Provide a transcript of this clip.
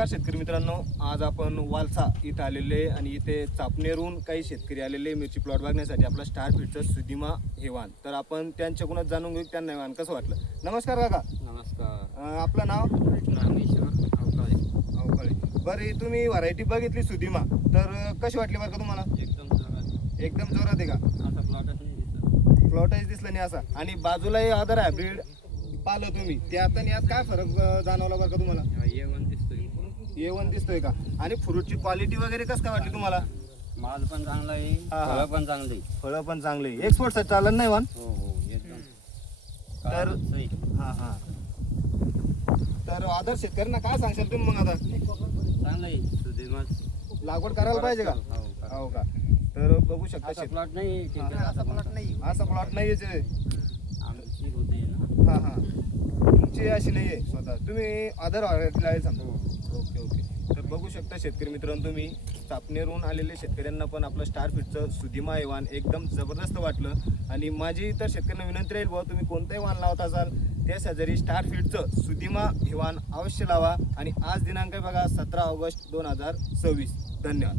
नमस्कार शेतकरी मित्रांनो, आज आपण वालसा इथं आलेले आणि इथे चापनेरून काही शेतकरी आलेले मिरची प्लॉट बघण्यासाठी आपला स्टार फीडचं सुदिमा हेवान. तर आपण त्यांच्याकडूनच जाणून घेऊ त्यांना हेवान कसं वाटलं. नमस्कार काका. नमस्कार. आपलं नाव? रामेश्वर अवकाळे. अवकाळे. बरं, ही तुम्ही व्हरायटी बघितली सुदिमा, तर कशी वाटली बरं का तुम्हाला? एकदम जोरात. एकदम जोरात आहे का? आता प्लॉटच नाही दिसत. प्लॉटच दिसलं नाही असा. आणि बाजूलाही अदर हायब्रिड पाहिलं तुम्ही, त्यात आणि यात काय फरक जाणवला बरं का तुम्हाला? A1 दिसतोय. A1 दिसतोय का? आणि फ्रूटची क्वालिटी वगैरे कसं काय वाटली तुम्हाला? माल पण चांगला आहे, हा. फळं पण चांगली. फळं पण चांगले, एक्सपोर्ट साठी चालत नाही वन. हो हो एकदम. तर काळच आहे. हा हा. तर आदर शेतकऱ्यांना काय सांगशाल तुम्ही मग आता? चांगलं आहे. सुदिमाच लागवड करायला पाहिजे का? हो, करा. हो का? तर बघू शकता असा प्लॉट नाही ठीक आहे, असा प्लॉट नाही. असा प्लॉट नाहीच आहे. आमची होते ना. हा हा. तुमची अशी नाही आहे स्वतः, तुम्ही अदर व्हरायटीला आहे समजा. Okay okay. तर बघू शकता शेतकरी मित्रांनो, तुम्ही चापनेरून आलेले शेतकऱ्यांना पण आपलं स्टार फीडचं सुदिमा हे वाण एकदम जबरदस्त वाटलं. आणि माझी तर शेतकऱ्यांना विनंती राहील बुवा, तुम्ही कोणताही वाण लावत असाल त्या शेजारी स्टार फीडचं सुदिमा हे वाण अवश्य लावा. आणि आज दिनांक आहे बघा 17 ऑगस्ट 2026. धन्यवाद.